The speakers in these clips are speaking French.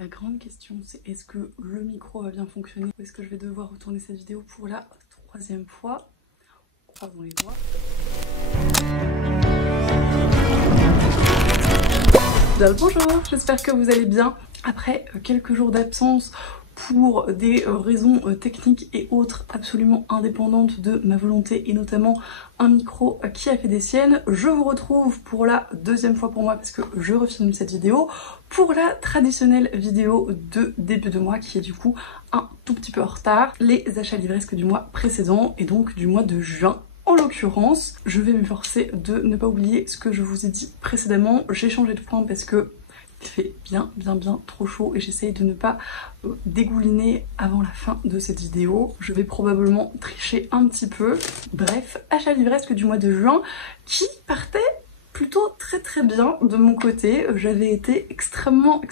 La grande question, c'est est-ce que le micro va bien fonctionner ou est-ce que je vais devoir retourner cette vidéo pour la troisième fois? Croisons les doigts. Bien, bonjour, j'espère que vous allez bien. Après quelques jours d'absence pour des raisons techniques et autres absolument indépendantes de ma volonté et notamment un micro qui a fait des siennes, je vous retrouve pour la deuxième fois pour moi parce que je refilme cette vidéo pour la traditionnelle vidéo de début de mois qui est du coup un tout petit peu en retard, les achats livresques du mois précédent et donc du mois de juin. En l'occurrence, je vais m'efforcer de ne pas oublier ce que je vous ai dit précédemment. J'ai changé de plan parce que il fait bien trop chaud et j'essaye de ne pas dégouliner avant la fin de cette vidéo. Je vais probablement tricher un petit peu. Bref, achat livresque du mois de juin qui partait plutôt très bien de mon côté. J'avais été extrêmement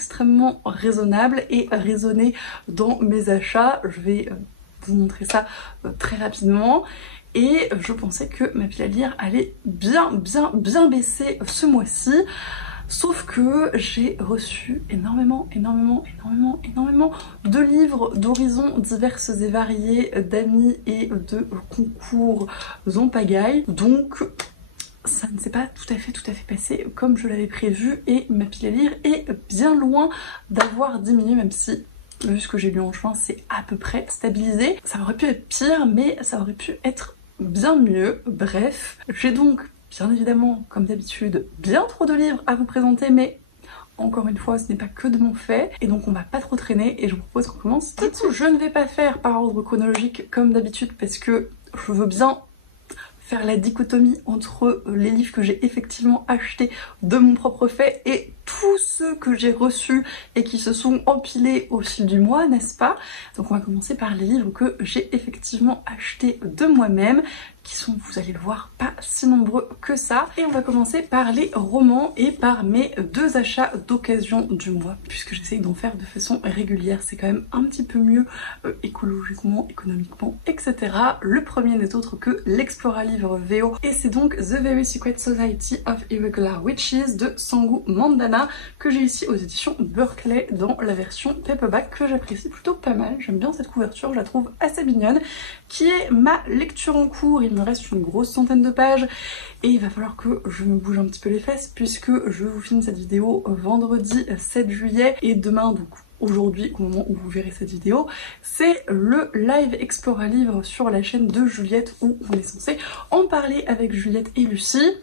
raisonnable et raisonnée dans mes achats. Je vais vous montrer ça très rapidement. Et je pensais que ma pile à lire allait bien baisser ce mois-ci. Sauf que j'ai reçu énormément de livres d'horizons diverses et variés, d'amis et de concours en pagaille. Donc ça ne s'est pas tout à fait passé comme je l'avais prévu et ma pile à lire est bien loin d'avoir diminué, même si vu ce que j'ai lu en juin c'est à peu près stabilisé. Ça aurait pu être pire mais ça aurait pu être bien mieux. Bref, j'ai donc bien évidemment, comme d'habitude, bien trop de livres à vous présenter, mais encore une fois, ce n'est pas que de mon fait, et donc on va pas trop traîner, et je vous propose qu'on commence tout de suite. Je ne vais pas faire par ordre chronologique comme d'habitude, parce que je veux bien faire la dichotomie entre les livres que j'ai effectivement achetés de mon propre fait et tous ceux que j'ai reçus et qui se sont empilés au fil du mois, n'est-ce pas? Donc on va commencer par les livres que j'ai effectivement achetés de moi-même, qui sont, vous allez le voir, pas si nombreux que ça. Et on va commencer par les romans et par mes deux achats d'occasion du mois, puisque j'essaye d'en faire de façon régulière. C'est quand même un petit peu mieux écologiquement, économiquement, etc. Le premier n'est autre que l'Explora-Livre VO, et c'est donc The Very Secret Society of Irregular Witches de Sangu Mandana, que j'ai ici aux éditions Berkeley dans la version paperback, que j'apprécie plutôt pas mal. J'aime bien cette couverture, je la trouve assez mignonne, qui est ma lecture en cours. Il me reste une grosse centaine de pages et il va falloir que je me bouge un petit peu les fesses puisque je vous filme cette vidéo vendredi 7 juillet et demain, donc aujourd'hui au moment où vous verrez cette vidéo, c'est le live Explora-Livre sur la chaîne de Juliette où on est censé en parler avec Juliette et Lucie.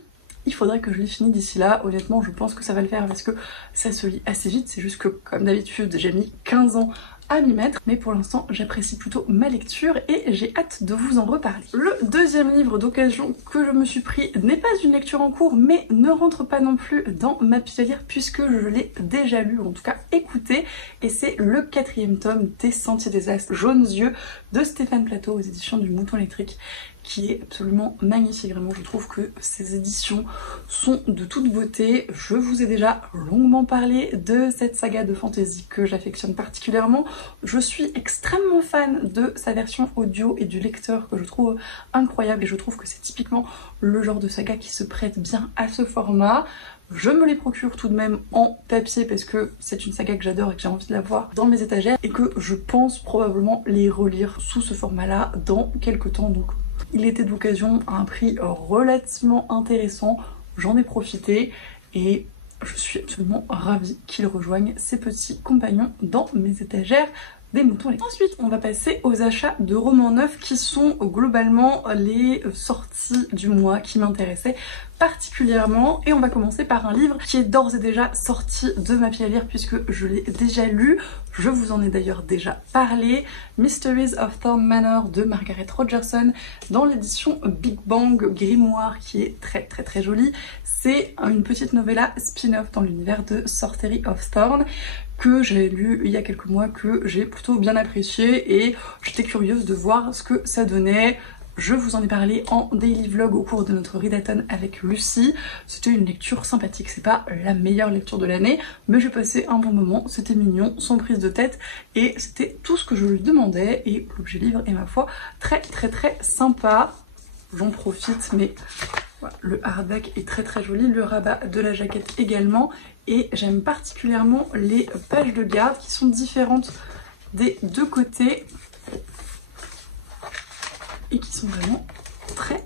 Il faudrait que je l'ai fini d'ici là. Honnêtement, je pense que ça va le faire parce que ça se lit assez vite. C'est juste que, comme d'habitude, j'ai mis 15 ans à m'y mettre. Mais pour l'instant, j'apprécie plutôt ma lecture et j'ai hâte de vous en reparler. Le deuxième livre d'occasion que je me suis pris n'est pas une lecture en cours, mais ne rentre pas non plus dans ma pile à lire puisque je l'ai déjà lu, ou en tout cas écouté. Et c'est le 4e tome des Sentiers des Astres Jaunes Yeux de Stéphane Plateau aux éditions du Mouton Électrique, qui est absolument magnifique. Vraiment, je trouve que ces éditions sont de toute beauté. Je vous ai déjà longuement parlé de cette saga de fantasy que j'affectionne particulièrement. Je suis extrêmement fan de sa version audio et du lecteur que je trouve incroyable, et je trouve que c'est typiquement le genre de saga qui se prête bien à ce format. Je me les procure tout de même en papier parce que c'est une saga que j'adore et que j'ai envie de la voir dans mes étagères, et que je pense probablement les relire sous ce format-là dans quelques temps. Donc il était d'occasion à un prix relativement intéressant, j'en ai profité et je suis absolument ravie qu'il rejoigne ses petits compagnons dans mes étagères des moutons. Ensuite, on va passer aux achats de romans neufs qui sont globalement les sorties du mois qui m'intéressaient particulièrement, et on va commencer par un livre qui est d'ores et déjà sorti de ma pile à lire puisque je l'ai déjà lu. Je vous en ai d'ailleurs déjà parlé. Mysteries of Thorn Manor de Margaret Rogerson dans l'édition Big Bang Grimoire, qui est très jolie. C'est une petite novella spin-off dans l'univers de Sorcery of Thorn que j'ai lu il y a quelques mois, que j'ai plutôt bien apprécié, et j'étais curieuse de voir ce que ça donnait. Je vous en ai parlé en daily vlog au cours de notre readathon avec Lucie. C'était une lecture sympathique, c'est pas la meilleure lecture de l'année, mais j'ai passé un bon moment, c'était mignon, sans prise de tête, et c'était tout ce que je lui demandais, et l'objet livre est ma foi très sympa. J'en profite, mais Voilà, le hardback est très joli, le rabat de la jaquette également. Et j'aime particulièrement les pages de garde qui sont différentes des deux côtés. Et qui sont vraiment très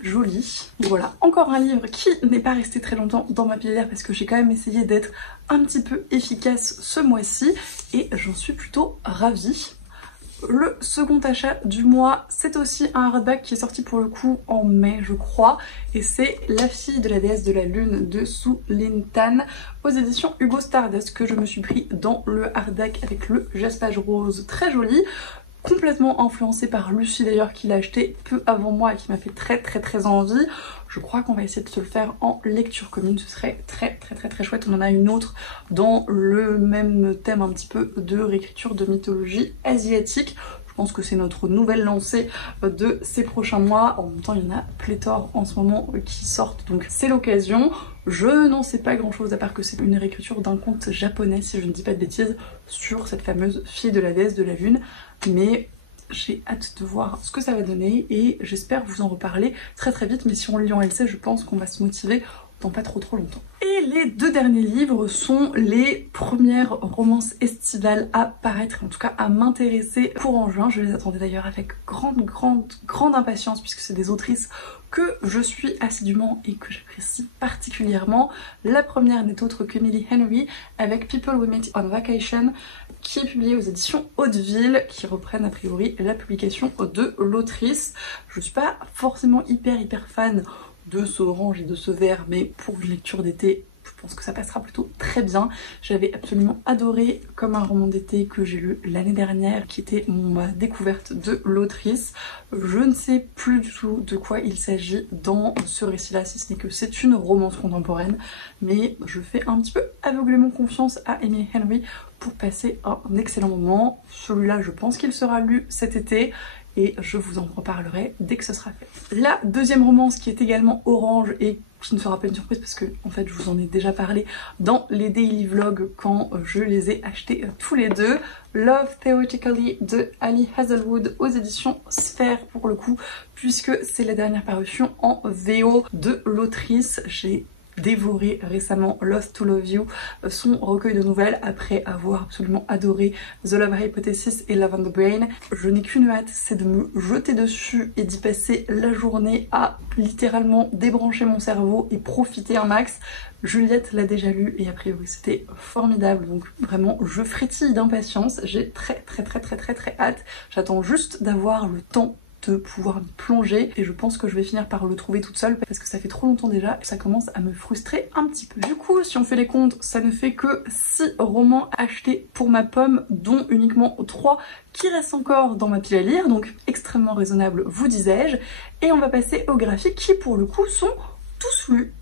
jolies. Voilà, encore un livre qui n'est pas resté très longtemps dans ma pilière parce que j'ai quand même essayé d'être un petit peu efficace ce mois-ci. Et j'en suis plutôt ravie. Le second achat du mois, c'est aussi un hardback qui est sorti pour le coup en mai je crois, et c'est La fille de la déesse de la lune de Su Lin Tan aux éditions Hugo Stardust que je me suis pris dans le hardback avec le jaspage rose très joli, complètement influencé par Lucie d'ailleurs qui l'a acheté peu avant moi et qui m'a fait très envie. Je crois qu'on va essayer de se le faire en lecture commune, ce serait très chouette. On en a une autre dans le même thème un petit peu de réécriture de mythologie asiatique. Je pense que c'est notre nouvelle lancée de ces prochains mois. En même temps, il y en a pléthore en ce moment qui sortent, donc c'est l'occasion. Je n'en sais pas grand chose à part que c'est une réécriture d'un conte japonais, si je ne dis pas de bêtises, sur cette fameuse fille de la déesse de la lune. Mais j'ai hâte de voir ce que ça va donner et j'espère vous en reparler très vite. Mais si on lit en LC, je pense qu'on va se motiver dans pas trop longtemps. Et les deux derniers livres sont les premières romances estivales à paraître, en tout cas à m'intéresser pour en juin. Je les attendais d'ailleurs avec grande impatience puisque c'est des autrices que je suis assidûment et que j'apprécie particulièrement. La première n'est autre que Millie Henry avec People We Met on Vacation, qui est publiée aux éditions Hauteville, qui reprennent a priori la publication de l'autrice. Je suis pas forcément hyper fan de ce orange et de ce vert, mais pour une lecture d'été, je pense que ça passera plutôt très bien. J'avais absolument adoré Comme un roman d'été que j'ai lu l'année dernière, qui était ma découverte de l'autrice. Je ne sais plus du tout de quoi il s'agit dans ce récit-là, si ce n'est que c'est une romance contemporaine, mais je fais un petit peu aveuglément confiance à Emily Henry pour passer un excellent moment. Celui-là, je pense qu'il sera lu cet été, et je vous en reparlerai dès que ce sera fait. La deuxième romance qui est également orange et qui ne sera pas une surprise parce que en fait je vous en ai déjà parlé dans les daily vlogs quand je les ai achetés tous les deux, Love Theoretically de Ali Hazelwood aux éditions Sphère pour le coup, puisque c'est la dernière parution en VO de l'autrice. J'ai dévoré récemment Lost to Love You, son recueil de nouvelles, après avoir absolument adoré The Love Hypothesis et Love on the Brain. Je n'ai qu'une hâte, c'est de me jeter dessus et d'y passer la journée à littéralement débrancher mon cerveau et profiter un max. Juliette l'a déjà lu et a priori c'était formidable, donc vraiment je frétille d'impatience. J'ai très hâte. J'attends juste d'avoir le temps de pouvoir me plonger et je pense que je vais finir par le trouver toute seule parce que ça fait trop longtemps déjà et ça commence à me frustrer un petit peu. Du coup, si on fait les comptes, ça ne fait que 6 romans achetés pour ma pomme, dont uniquement 3 qui restent encore dans ma pile à lire, donc extrêmement raisonnable vous disais-je. Et on va passer aux graphiques qui pour le coup sont tous lus.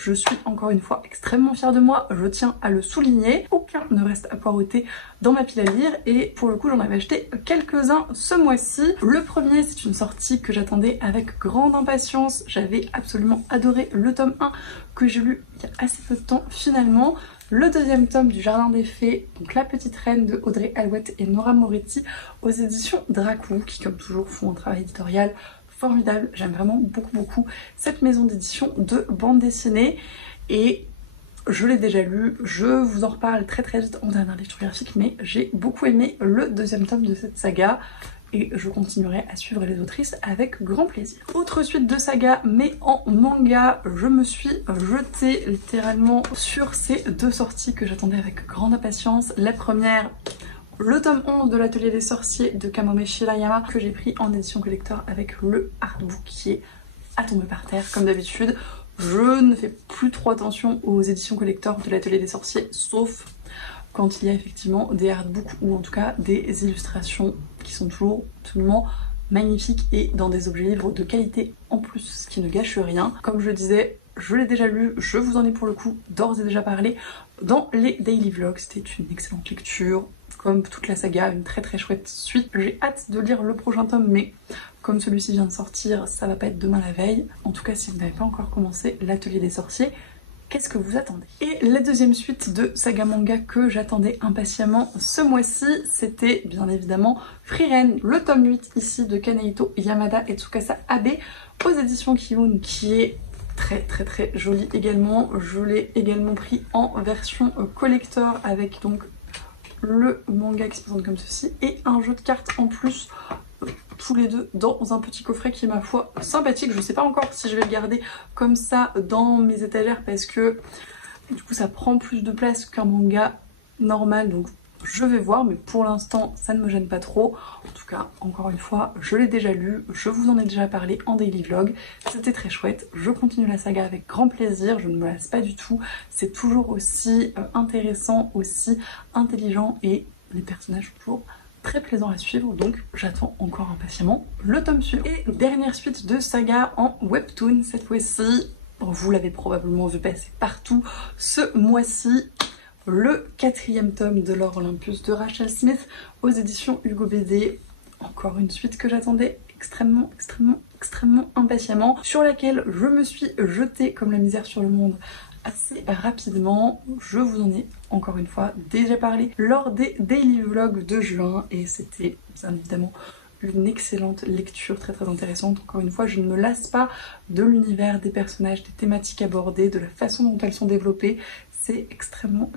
Je suis encore une fois extrêmement fière de moi, je tiens à le souligner. Aucun ne reste à poireauter dans ma pile à lire et pour le coup j'en avais acheté quelques-uns ce mois-ci. Le premier, c'est une sortie que j'attendais avec grande impatience. J'avais absolument adoré le tome 1 que j'ai lu il y a assez peu de temps finalement. Le deuxième tome du Jardin des Fées, donc La Petite Reine de Audrey Alouette et Nora Moretti aux éditions Dracou, qui comme toujours font un travail éditorial formidable. J'aime vraiment beaucoup cette maison d'édition de bande dessinée et je l'ai déjà lu, je vous en reparle très vite en dernière lecture graphique, mais j'ai beaucoup aimé le deuxième tome de cette saga et je continuerai à suivre les autrices avec grand plaisir. Autre suite de saga mais en manga, je me suis jetée littéralement sur ces deux sorties que j'attendais avec grande impatience. La première, le tome 11 de l'Atelier des Sorciers de Kamome Shirayama que j'ai pris en édition collector avec le artbook qui est à tomber par terre comme d'habitude. Je ne fais plus trop attention aux éditions collector de l'Atelier des Sorciers sauf quand il y a effectivement des artbooks ou en tout cas des illustrations qui sont toujours absolument magnifiques et dans des objets livres de qualité en plus, ce qui ne gâche rien. Comme je le disais, je l'ai déjà lu, je vous en ai pour le coup d'ores et déjà parlé dans les daily vlogs. C'était une excellente lecture, comme toute la saga, une très chouette suite. J'ai hâte de lire le prochain tome, mais comme celui-ci vient de sortir, ça va pas être demain la veille. En tout cas, si vous n'avez pas encore commencé l'Atelier des Sorciers, qu'est-ce que vous attendez? Et la deuxième suite de saga manga que j'attendais impatiemment ce mois-ci, c'était bien évidemment Frieren, le tome 8 ici de Kanehito Yamada et Tsukasa Abe aux éditions Kiun, qui est très joli également. Je l'ai également pris en version collector avec donc le manga qui se présente comme ceci et un jeu de cartes en plus, tous les deux dans un petit coffret qui est ma foi sympathique. Je sais pas encore si je vais le garder comme ça dans mes étagères parce que du coup ça prend plus de place qu'un manga normal, donc je vais voir, mais pour l'instant ça ne me gêne pas trop. En tout cas, encore une fois, je l'ai déjà lu, je vous en ai déjà parlé en daily vlog, c'était très chouette, je continue la saga avec grand plaisir, je ne me lasse pas du tout, c'est toujours aussi intéressant, aussi intelligent et les personnages toujours très plaisants à suivre, donc j'attends encore impatiemment le tome suivant. Et dernière suite de saga en webtoon, cette fois-ci, vous l'avez probablement vu passer partout ce mois-ci, le 4e tome de l'Or Olympus de Rachel Smith aux éditions Hugo BD. Encore une suite que j'attendais extrêmement impatiemment, sur laquelle je me suis jetée comme la misère sur le monde assez rapidement. Je vous en ai encore une fois déjà parlé lors des daily vlogs de juin et c'était bien évidemment une excellente lecture très intéressante. Encore une fois, je ne me lasse pas de l'univers, des personnages, des thématiques abordées, de la façon dont elles sont développées. C'est extrêmement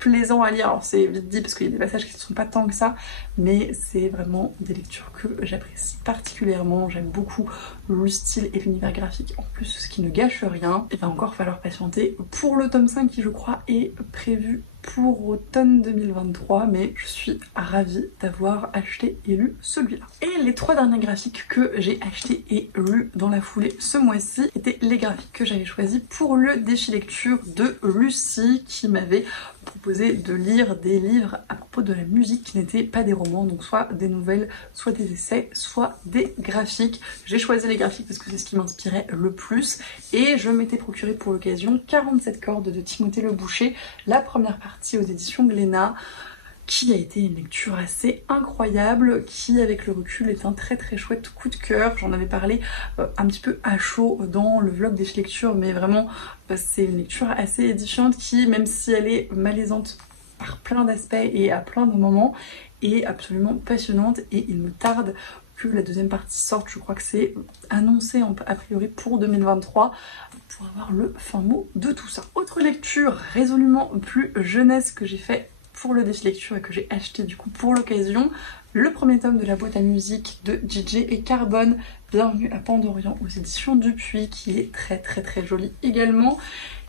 plaisant à lire. Alors c'est vite dit parce qu'il y a des passages qui ne sont pas tant que ça, mais c'est vraiment des lectures que j'apprécie particulièrement. J'aime beaucoup le style et l'univers graphique, en plus ce qui ne gâche rien. Il va encore falloir patienter pour le tome 5 qui je crois est prévu pour automne 2023, mais je suis ravie d'avoir acheté et lu celui-là. Et les 3 derniers graphiques que j'ai achetés et lus dans la foulée ce mois-ci étaient les graphiques que j'avais choisis pour le défi lecture de Lucie qui m'avait proposé de lire des livres à propos de la musique qui n'étaient pas des romans, donc soit des nouvelles, soit des essais, soit des graphiques. J'ai choisi les graphiques parce que c'est ce qui m'inspirait le plus et je m'étais procuré pour l'occasion 47 cordes de Timothée Le Boucher, la première partie aux éditions Glénat, qui a été une lecture assez incroyable, qui avec le recul est un très chouette coup de cœur. J'en avais parlé un petit peu à chaud dans le vlog des lectures, mais vraiment c'est une lecture assez édifiante qui, même si elle est malaisante par plein d'aspects et à plein de moments, est absolument passionnante et il me tarde que la deuxième partie sorte. Je crois que c'est annoncé a priori pour 2023 pour avoir le fin mot de tout ça. Autre lecture résolument plus jeunesse que j'ai fait pour le défi lecture et que j'ai acheté du coup pour l'occasion, le premier tome de la boîte à musique de DJ et Carbone, Bienvenue à Pandorian aux éditions Dupuis, qui est très joli également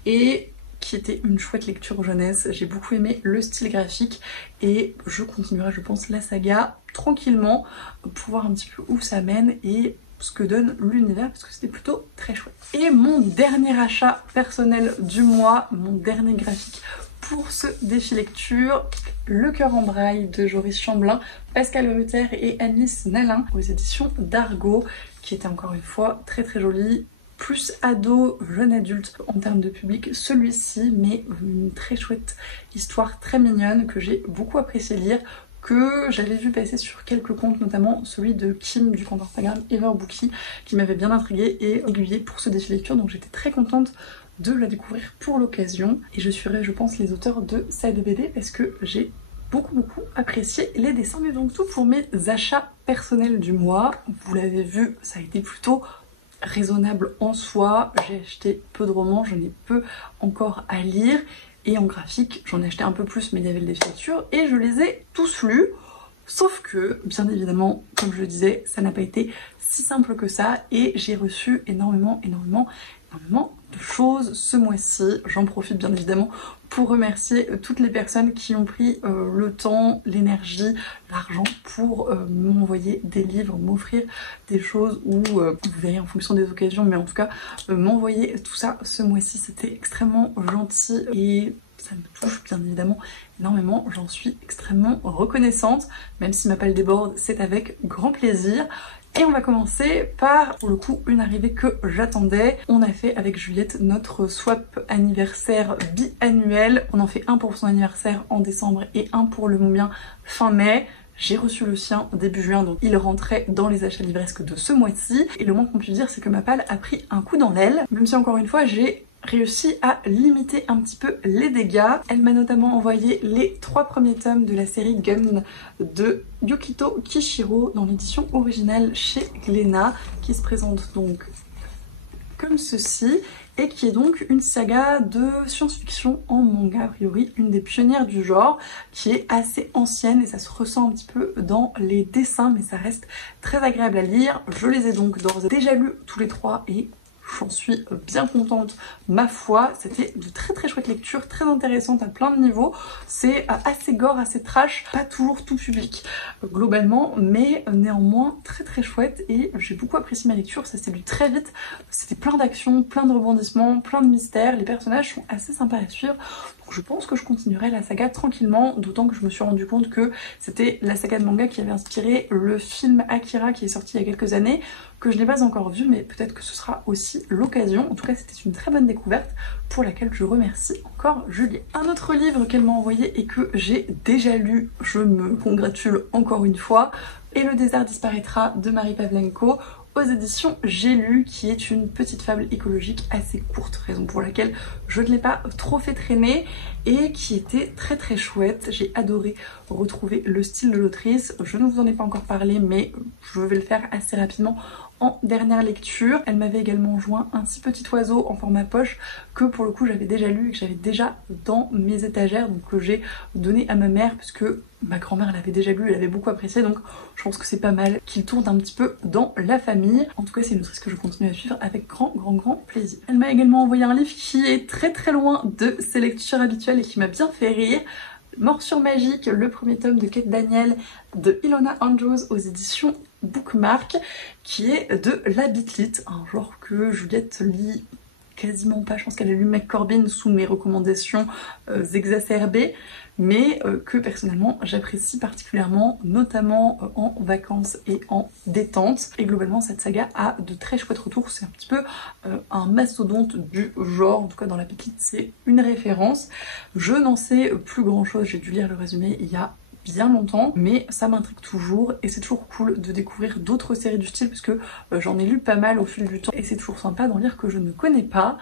et qui était une chouette lecture jeunesse. J'ai beaucoup aimé le style graphique et je continuerai je pense la saga tranquillement pour voir un petit peu où ça mène et ce que donne l'univers parce que c'était plutôt très chouette. Et mon dernier achat personnel du mois, mon dernier graphique pour ce défi lecture, Le cœur en braille de Joris Chamblin, Pascal Ruther et Anis Nalin aux éditions d'Argo, qui était encore une fois très joli, plus ado, jeune adulte en termes de public celui-ci, mais une très chouette histoire très mignonne que j'ai beaucoup apprécié lire, que j'avais vu passer sur quelques comptes, notamment celui de Kim du compte Instagram Everbookie, qui m'avait bien intriguée et aiguillée pour ce défi lecture, donc j'étais très contente de la découvrir pour l'occasion et je suivrai je pense les auteurs de Side BD parce que j'ai beaucoup apprécié les dessins. Mais donc tout pour mes achats personnels du mois, vous l'avez vu, ça a été plutôt raisonnable en soi. J'ai acheté peu de romans, j'en ai peu encore à lire et en graphique j'en ai acheté un peu plus mais il y avait le défi lecture et je les ai tous lus, sauf que bien évidemment comme je le disais ça n'a pas été si simple que ça et j'ai reçu énormément de choses ce mois-ci. J'en profite bien évidemment pour remercier toutes les personnes qui ont pris le temps, l'énergie, l'argent pour m'envoyer des livres, m'offrir des choses ou vous verrez en fonction des occasions, mais en tout cas m'envoyer tout ça ce mois-ci, c'était extrêmement gentil et ça me touche bien évidemment énormément, j'en suis extrêmement reconnaissante, même si ma palle déborde, c'est avec grand plaisir. Et on va commencer par, pour le coup, une arrivée que j'attendais. On a fait avec Juliette notre swap anniversaire biannuel. On en fait un pour son anniversaire en décembre et un pour le mien fin mai. J'ai reçu le sien début juin, donc il rentrait dans les achats livresques de ce mois-ci. Et le moins qu'on puisse dire, c'est que ma palle a pris un coup dans l'aile. Même si encore une fois, j'ai réussi à limiter un petit peu les dégâts. Elle m'a notamment envoyé les 3 premiers tomes de la série Gun de Yukito Kishiro dans l'édition originale chez Glénat, qui se présente donc comme ceci, et qui est donc une saga de science-fiction en manga, a priori une des pionnières du genre, qui est assez ancienne et ça se ressent un petit peu dans les dessins, mais ça reste très agréable à lire. Je les ai donc d'ores et déjà lus tous les trois et j'en suis bien contente, ma foi. C'était de très chouettes lectures, très intéressantes à plein de niveaux. C'est assez gore, assez trash, pas toujours tout public globalement, mais néanmoins très chouette et j'ai beaucoup apprécié ma lecture. Ça s'est lu très vite, c'était plein d'actions, plein de rebondissements, plein de mystères. Les personnages sont assez sympas à suivre. Donc je pense que je continuerai la saga tranquillement, d'autant que je me suis rendu compte que c'était la saga de manga qui avait inspiré le film Akira qui est sorti il y a quelques années, que je n'ai pas encore vu, mais peut-être que ce sera aussi l'occasion. En tout cas, c'était une très bonne découverte pour laquelle je remercie encore Julie. Un autre livre qu'elle m'a envoyé et que j'ai déjà lu, je me congratule encore une fois, Et le désert disparaîtra de Marie Pavlenko, aux éditions J'ai lu, qui est une petite fable écologique assez courte, raison pour laquelle je ne l'ai pas trop fait traîner et qui était très chouette. J'ai adoré retrouver le style de l'autrice. Je ne vous en ai pas encore parlé, mais je vais le faire assez rapidement en dernière lecture. Elle m'avait également joint un si petit oiseau en format poche que pour le coup j'avais déjà lu et que j'avais déjà dans mes étagères, donc que j'ai donné à ma mère parce que ma grand-mère l'avait déjà lu, elle avait beaucoup apprécié, donc je pense que c'est pas mal qu'il tourne un petit peu dans la famille. En tout cas, c'est une autrice que je continue à suivre avec grand plaisir. Elle m'a également envoyé un livre qui est très loin de ses lectures habituelles et qui m'a bien fait rire. Morsure magique, le premier tome de Kate Daniel de Ilona Andrews aux éditions Bookmark, qui est de la Bitlit, un genre que Juliette lit quasiment pas. Je pense qu'elle a lu McCorbin sous mes recommandations exacerbées, mais que personnellement j'apprécie particulièrement, notamment en vacances et en détente. Et globalement cette saga a de très chouettes retours, c'est un petit peu un mastodonte du genre, en tout cas dans la Bitlit c'est une référence. Je n'en sais plus grand chose, j'ai dû lire le résumé il y a bien longtemps, mais ça m'intrigue toujours et c'est toujours cool de découvrir d'autres séries du style parce que j'en ai lu pas mal au fil du temps et c'est toujours sympa d'en lire que je ne connais pas.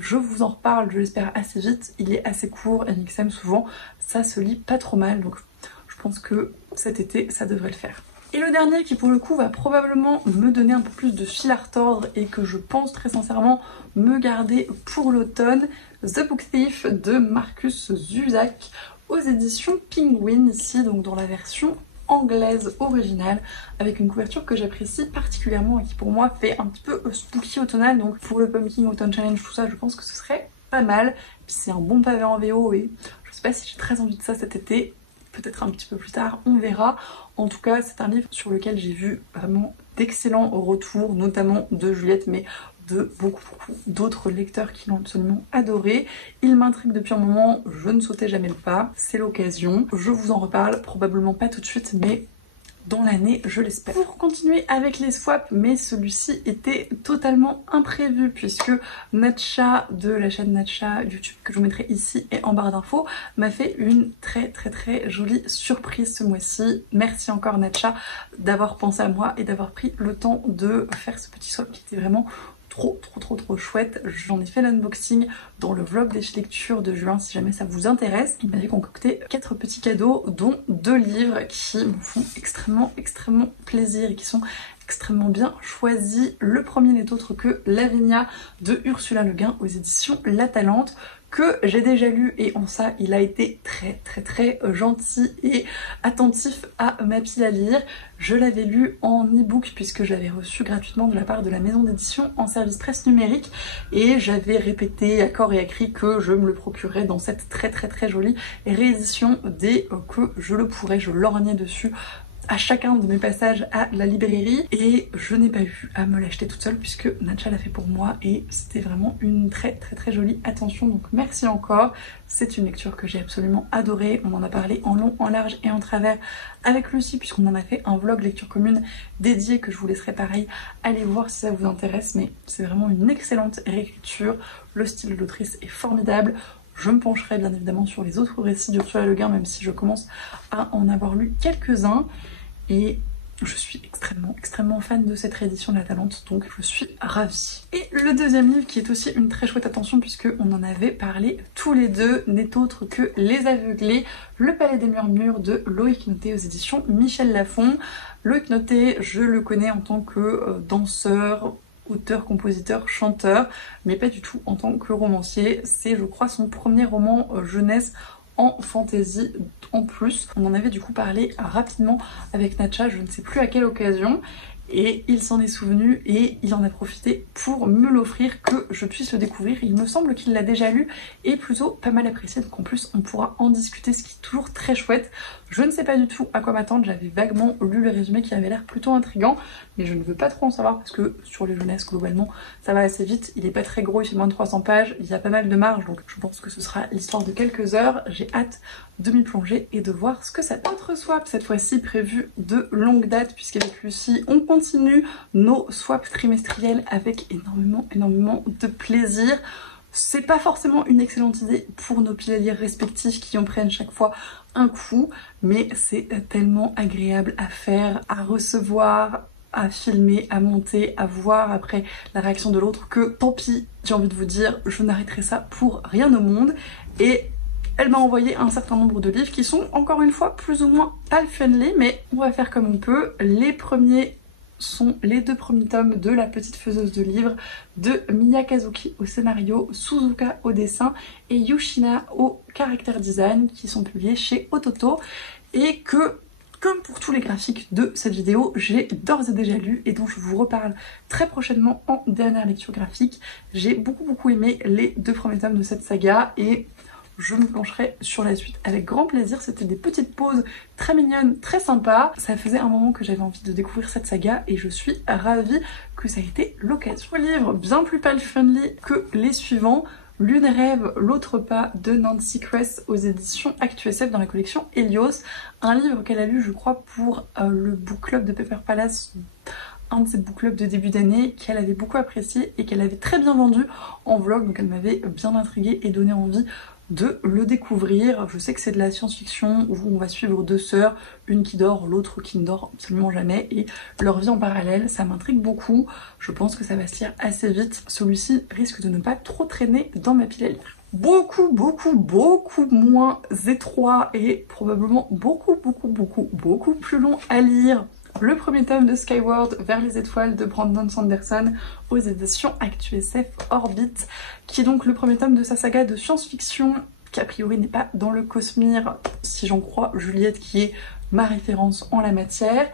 Je vous en reparle, je l'espère, assez vite. Il est assez court, NXM souvent, ça se lit pas trop mal, donc je pense que cet été ça devrait le faire. Et le dernier qui pour le coup va probablement me donner un peu plus de fil à retordre et que je pense très sincèrement me garder pour l'automne, The Book Thief de Marcus Zusak aux éditions Penguin, ici donc dans la version anglaise originale, avec une couverture que j'apprécie particulièrement et qui pour moi fait un petit peu spooky automnal, donc pour le Pumpkin Autumn Challenge, tout ça, je pense que ce serait pas mal. Puis c'est un bon pavé en VO et je sais pas si j'ai très envie de ça cet été, peut-être un petit peu plus tard, on verra. En tout cas, c'est un livre sur lequel j'ai vu vraiment d'excellents retours, notamment de Juliette, mais de beaucoup d'autres lecteurs qui l'ont absolument adoré. Il m'intrigue depuis un moment, je ne sautais jamais le pas, c'est l'occasion. Je vous en reparle, probablement pas tout de suite, mais dans l'année, je l'espère. Pour continuer avec les swaps, mais celui-ci était totalement imprévu puisque Natcha de la chaîne Natcha YouTube que je vous mettrai ici et en barre d'infos m'a fait une très jolie surprise ce mois-ci. Merci encore Natcha d'avoir pensé à moi et d'avoir pris le temps de faire ce petit swap qui était vraiment trop chouette. J'en ai fait l'unboxing dans le vlog des lectures de juin si jamais ça vous intéresse. Il m'avait concocté 4 petits cadeaux dont 2 livres qui me font extrêmement plaisir et qui sont extrêmement bien choisis. Le premier n'est autre que Lavinia de Ursula Le Guin aux éditions La Talente, que j'ai déjà lu et en ça il a été très gentil et attentif à ma pile à lire. Je l'avais lu en e-book puisque je l'avais reçu gratuitement de la part de la maison d'édition en service presse numérique et j'avais répété à corps et à cri que je me le procurerais dans cette très jolie réédition dès que je le pourrais. Je lorgnais dessus à chacun de mes passages à la librairie et je n'ai pas eu à me l'acheter toute seule puisque Natcha l'a fait pour moi et c'était vraiment une très jolie attention, donc merci encore. C'est une lecture que j'ai absolument adorée, on en a parlé en long, en large et en travers avec Lucie puisqu'on en a fait un vlog lecture commune dédié que je vous laisserai pareil aller voir si ça vous intéresse, mais c'est vraiment une excellente réécriture, le style de l'autrice est formidable. Je me pencherai bien évidemment sur les autres récits d'Ursula Le Guin même si je commence à en avoir lu quelques-uns. Et je suis extrêmement fan de cette réédition de La Talente, donc je suis ravie. Et le deuxième livre qui est aussi une très chouette attention puisque on en avait parlé tous les deux, n'est autre que Les Aveuglés, le Palais des Murmures de Loïc Noté aux éditions Michel Lafon. Loïc Noté, je le connais en tant que danseur, auteur, compositeur, chanteur, mais pas du tout en tant que romancier. C'est, je crois, son premier roman jeunesse en fantasy en plus. On en avait du coup parlé rapidement avec Natcha, je ne sais plus à quelle occasion. Et il s'en est souvenu et il en a profité pour me l'offrir, que je puisse le découvrir. Il me semble qu'il l'a déjà lu et plutôt pas mal apprécié, donc en plus on pourra en discuter, ce qui est toujours très chouette. Je ne sais pas du tout à quoi m'attendre, j'avais vaguement lu le résumé qui avait l'air plutôt intriguant, mais je ne veux pas trop en savoir parce que sur les jeunesses globalement ça va assez vite. Il est pas très gros, il fait moins de 300 pages, il y a pas mal de marge, donc je pense que ce sera l'histoire de quelques heures. J'ai hâte de m'y plonger et de voir ce que ça donne. Autre swap cette fois-ci prévu de longue date, puisqu'avec Lucie on continue nos swaps trimestriels avec énormément de plaisir. C'est pas forcément une excellente idée pour nos piliers respectifs qui en prennent chaque fois un coup, mais c'est tellement agréable à faire, à recevoir, à filmer, à monter, à voir après la réaction de l'autre, que tant pis, j'ai envie de vous dire, je n'arrêterai ça pour rien au monde. Et elle m'a envoyé un certain nombre de livres qui sont encore une fois plus ou moins pas friendly, mais on va faire comme on peut. Les premiers sont les 2 premiers tomes de La Petite Faiseuse de Livres de Miya Kazuki au scénario, Suzuka au dessin et Yushina au character design, qui sont publiés chez Ototo et que, comme pour tous les graphiques de cette vidéo, j'ai d'ores et déjà lu et dont je vous reparle très prochainement en dernière lecture graphique. J'ai beaucoup aimé les 2 premiers tomes de cette saga et je me pencherai sur la suite avec grand plaisir. C'était des petites pauses très mignonnes, très sympas. Ça faisait un moment que j'avais envie de découvrir cette saga et je suis ravie que ça ait été l'occasion. Livre bien plus pal-friendly que les suivants. L'une rêve, l'autre pas de Nancy Kress aux éditions ActuSF dans la collection Helios. Un livre qu'elle a lu, je crois, pour le book club de Pepper Palace, un de ses book clubs de début d'année, qu'elle avait beaucoup apprécié et qu'elle avait très bien vendu en vlog, donc elle m'avait bien intriguée et donné envie de le découvrir. Je sais que c'est de la science-fiction où on va suivre 2 sœurs, une qui dort, l'autre qui ne dort absolument jamais, et leur vie en parallèle, ça m'intrigue beaucoup. Je pense que ça va se lire assez vite. Celui-ci risque de ne pas trop traîner dans ma pile à lire. Beaucoup moins étroit et probablement beaucoup plus long à lire. Le premier tome de Skyward vers les étoiles de Brandon Sanderson aux éditions ActuSF Orbit, qui est donc le premier tome de sa saga de science-fiction, qui a priori n'est pas dans le Cosmere, si j'en crois Juliette qui est ma référence en la matière,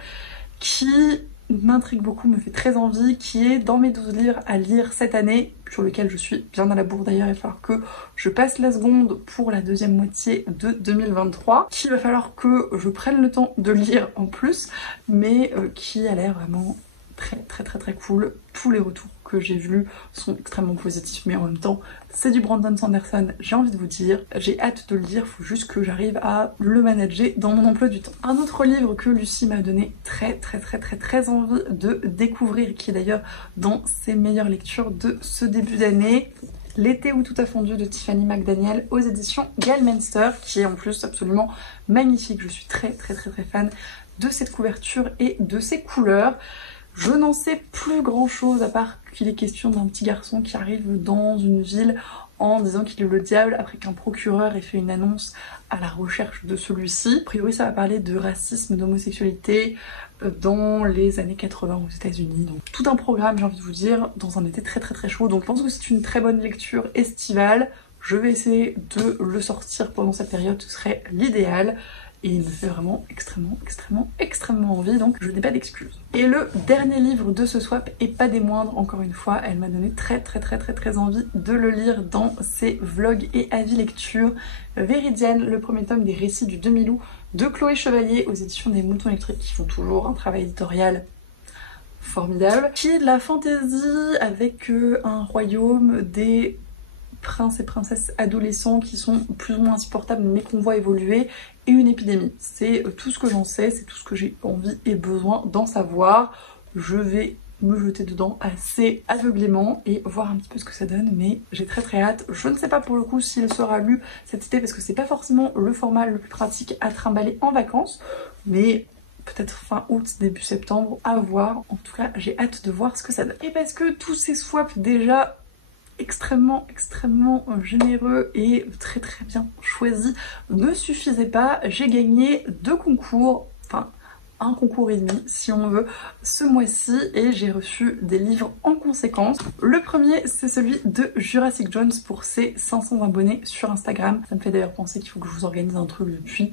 qui m'intrigue beaucoup, me fait très envie, qui est dans mes 12 livres à lire cette année, sur lequel je suis bien à la bourre d'ailleurs. Il va falloir que je passe la seconde pour la deuxième moitié de 2023, qu'il va falloir que je prenne le temps de lire en plus, mais qui a l'air vraiment très cool. Tous les retours que j'ai vus sont extrêmement positifs, mais en même temps c'est du Brandon Sanderson, j'ai envie de vous dire, j'ai hâte de le lire, faut juste que j'arrive à le manager dans mon emploi du temps. Un autre livre que Lucie m'a donné très envie de découvrir, qui est d'ailleurs dans ses meilleures lectures de ce début d'année, L'été où tout a fondu de Tiffany McDaniel aux éditions Galminster, qui est en plus absolument magnifique. Je suis très fan de cette couverture et de ses couleurs. Je n'en sais plus grand chose à part qu'il est question d'un petit garçon qui arrive dans une ville en disant qu'il est le diable après qu'un procureur ait fait une annonce à la recherche de celui-ci. A priori ça va parler de racisme, d'homosexualité dans les années 80 aux États-Unis. Donc tout un programme, j'ai envie de vous dire, dans un été très chaud. Donc je pense que c'est une très bonne lecture estivale. Je vais essayer de le sortir pendant cette période, ce serait l'idéal. Et il me fait vraiment extrêmement envie, donc je n'ai pas d'excuses. Et le dernier livre de ce swap, et pas des moindres, encore une fois, elle m'a donné très envie de le lire dans ses vlogs et avis lecture. Véridiane, le premier tome des récits du demi-loup de Chloé Chevalier aux éditions des Moutons Électriques, qui font toujours un travail éditorial formidable. Qui est de la fantaisie avec un royaume, des princes et princesses adolescents qui sont plus ou moins insupportables mais qu'on voit évoluer, et une épidémie. C'est tout ce que j'en sais, c'est tout ce que j'ai envie et besoin d'en savoir. Je vais me jeter dedans assez aveuglément et voir un petit peu ce que ça donne, mais j'ai très hâte. Je ne sais pas pour le coup s'il sera lu cet été parce que c'est pas forcément le format le plus pratique à trimballer en vacances, mais peut-être fin août, début septembre, à voir. En tout cas, j'ai hâte de voir ce que ça donne. Et parce que tous ces swaps déjà extrêmement généreux et très bien choisi ne suffisait pas, j'ai gagné 2 concours, enfin un concours et demi si on veut ce mois-ci et j'ai reçu des livres en conséquence. Le premier c'est celui de Jurassic Jones pour ses 500 abonnés sur Instagram. Ça me fait d'ailleurs penser qu'il faut que je vous organise un truc depuis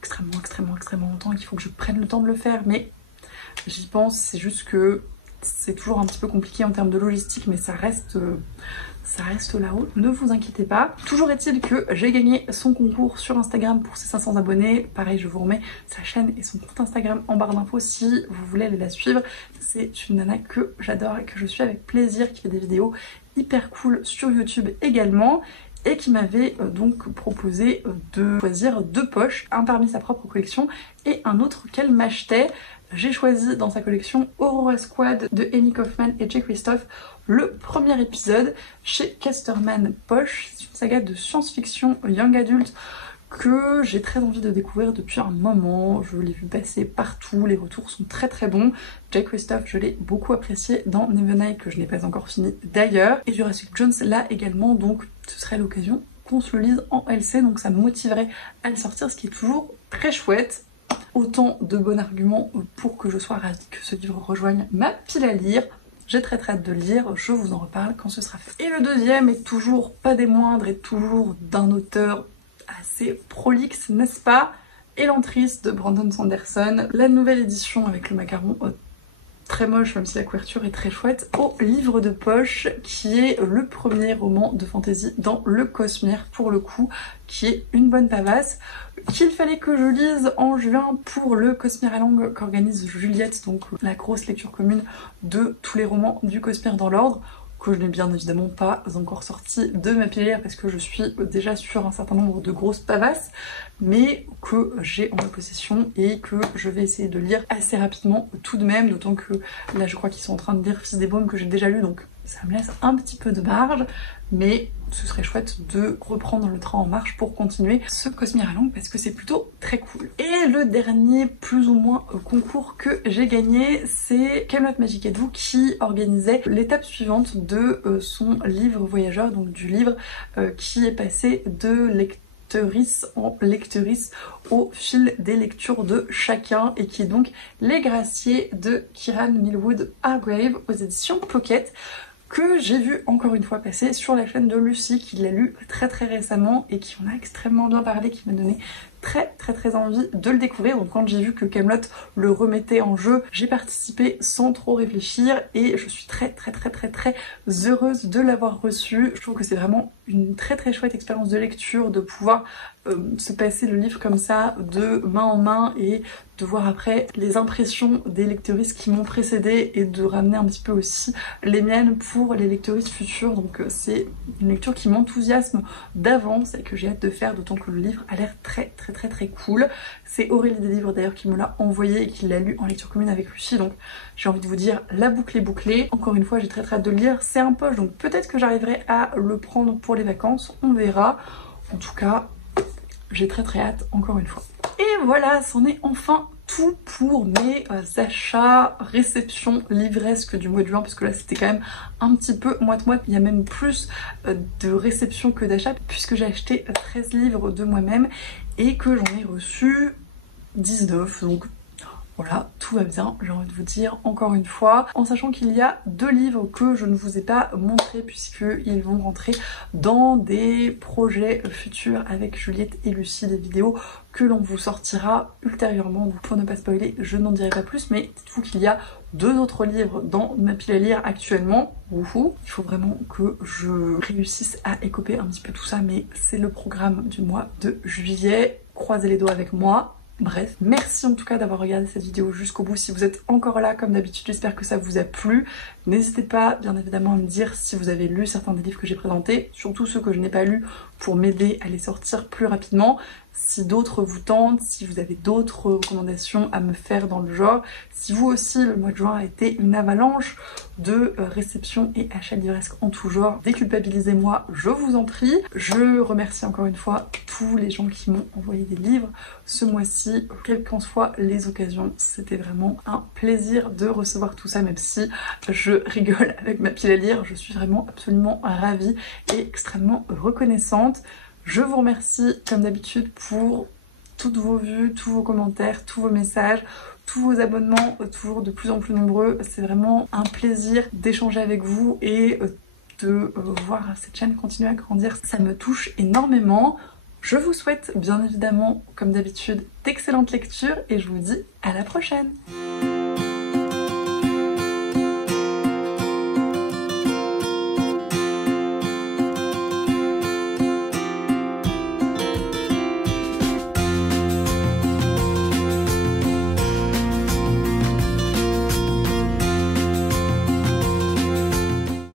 extrêmement longtemps et qu'il faut que je prenne le temps de le faire, mais j'y pense. C'est juste que c'est toujours un petit peu compliqué en termes de logistique, mais ça reste là-haut, ne vous inquiétez pas. Toujours est-il que j'ai gagné son concours sur Instagram pour ses 500 abonnés. Pareil, je vous remets sa chaîne et son compte Instagram en barre d'infos si vous voulez aller la suivre. C'est une nana que j'adore et que je suis avec plaisir, qui fait des vidéos hyper cool sur YouTube également, et qui m'avait donc proposé de choisir 2 poches, un parmi sa propre collection et un autre qu'elle m'achetait. J'ai choisi dans sa collection Aurora Squad de Amy Kaufman et Jay Kristoff, le premier épisode chez Casterman Poche. C'est une saga de science-fiction young adult que j'ai très envie de découvrir depuis un moment. Je l'ai vu passer partout, les retours sont très bons. Jay Kristoff, je l'ai beaucoup apprécié dans Nevernight, que je n'ai pas encore fini d'ailleurs. Et Jurassic Jones là également, donc ce serait l'occasion qu'on se le lise en LC, donc ça me motiverait à le sortir, ce qui est toujours très chouette. Autant de bons arguments pour que je sois ravie que ce livre rejoigne ma pile à lire. J'ai très hâte de le lire, je vous en reparle quand ce sera fait. Et le deuxième est toujours pas des moindres et toujours d'un auteur assez prolixe, n'est-ce pas? Elantris de Brandon Sanderson, la nouvelle édition avec le macaron très moche, même si la couverture est très chouette, au livre de poche, qui est le premier roman de fantasy dans le Cosmere pour le coup, qui est une bonne pavasse, qu'il fallait que je lise en juin pour le Cosmere qu'organise Juliette, donc la grosse lecture commune de tous les romans du Cosmere dans l'ordre, que je n'ai bien évidemment pas encore sorti de ma pilière parce que je suis déjà sur un certain nombre de grosses pavasses, mais que j'ai en ma possession et que je vais essayer de lire assez rapidement tout de même, d'autant que là je crois qu'ils sont en train de lire Fils des Baumes que j'ai déjà lu, donc ça me laisse un petit peu de marge, mais ce serait chouette de reprendre le train en marche pour continuer ce Cosmere parce que c'est plutôt très cool. Et le dernier plus ou moins concours que j'ai gagné, c'est Camelot Magic & Vous qui organisait l'étape suivante de son livre voyageur, donc du livre qui est passé de lectrice en lectrice au fil des lectures de chacun, et qui est donc Les Graciers de Kieran Millwood Hargrave aux éditions Pocket, que j'ai vu encore une fois passer sur la chaîne de Lucie, qui l'a lu très récemment et qui en a extrêmement bien parlé, qui m'a donné très envie de le découvrir. Donc quand j'ai vu que Camelot le remettait en jeu, j'ai participé sans trop réfléchir et je suis très heureuse de l'avoir reçu. Je trouve que c'est vraiment une très chouette expérience de lecture, de pouvoir se passer le livre comme ça de main en main et de voir après les impressions des lectrices qui m'ont précédée et de ramener un petit peu aussi les miennes pour les lectrices futures. Donc c'est une lecture qui m'enthousiasme d'avance et que j'ai hâte de faire, d'autant que le livre a l'air très cool. C'est Aurélie des Livres d'ailleurs qui me l'a envoyé et qui l'a lu en lecture commune avec Lucie, donc j'ai envie de vous dire, la boucle est bouclée. Encore une fois, j'ai très hâte de le lire. C'est un poche, donc peut-être que j'arriverai à le prendre pour les vacances, on verra. En tout cas, j'ai très hâte, encore une fois. Et voilà, c'en est enfin tout pour mes achats, réceptions livresques du mois de juin, parce que là c'était quand même un petit peu moite-moite. Il y a même plus de réceptions que d'achats, puisque j'ai acheté 13 livres de moi-même et que j'en ai reçu 19, donc voilà, tout va bien, j'ai envie de vous dire encore une fois, en sachant qu'il y a 2 livres que je ne vous ai pas montrés puisqu'ils vont rentrer dans des projets futurs avec Juliette et Lucie, des vidéos que l'on vous sortira ultérieurement. Donc pour ne pas spoiler, je n'en dirai pas plus, mais dites-vous qu'il y a 2 autres livres dans ma pile à lire actuellement. Wouhou. Il faut vraiment que je réussisse à écoper un petit peu tout ça, mais c'est le programme du mois de juillet. Croisez les doigts avec moi. Bref, merci en tout cas d'avoir regardé cette vidéo jusqu'au bout. Si vous êtes encore là, comme d'habitude, j'espère que ça vous a plu. N'hésitez pas, bien évidemment, à me dire si vous avez lu certains des livres que j'ai présentés, surtout ceux que je n'ai pas lus, pour m'aider à les sortir plus rapidement. Si d'autres vous tentent, si vous avez d'autres recommandations à me faire dans le genre, si vous aussi le mois de juin a été une avalanche de réceptions et achats livresques en tout genre, déculpabilisez-moi, je vous en prie. Je remercie encore une fois tous les gens qui m'ont envoyé des livres ce mois-ci, quelles qu'en soient les occasions. C'était vraiment un plaisir de recevoir tout ça, même si je rigole avec ma pile à lire. Je suis vraiment absolument ravie et extrêmement reconnaissante. Je vous remercie comme d'habitude pour toutes vos vues, tous vos commentaires, tous vos messages, tous vos abonnements, toujours de plus en plus nombreux. C'est vraiment un plaisir d'échanger avec vous et de voir cette chaîne continuer à grandir. Ça me touche énormément. Je vous souhaite bien évidemment, comme d'habitude, d'excellentes lectures et je vous dis à la prochaine.